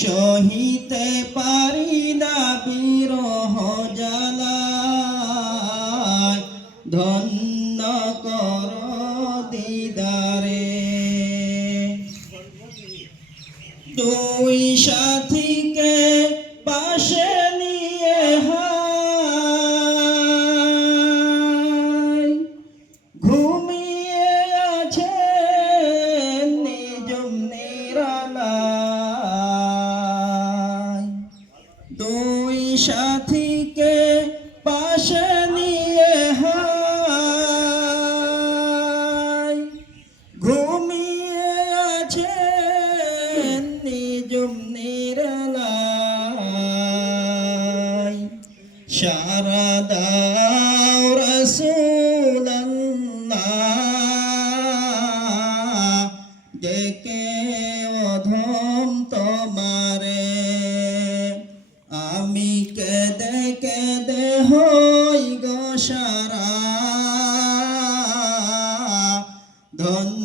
সহিতে পারি না বিরহ জ্বালায়, ধন্য কর দিদারে। দুই সাথীকে পাশে নিয়ে হায় ঘুমিয়ে আছে নিজম নিরালায়। দুই সাথীকে পাশে নিয়ে হায় ঘুমিয়ে আছে নিজম নিরালায়। সারা দাও রাসূলুল্লাহ, ডেকে অধম তোমারে। আমি কেঁদে কেঁদে হই গো সারা, ধন্য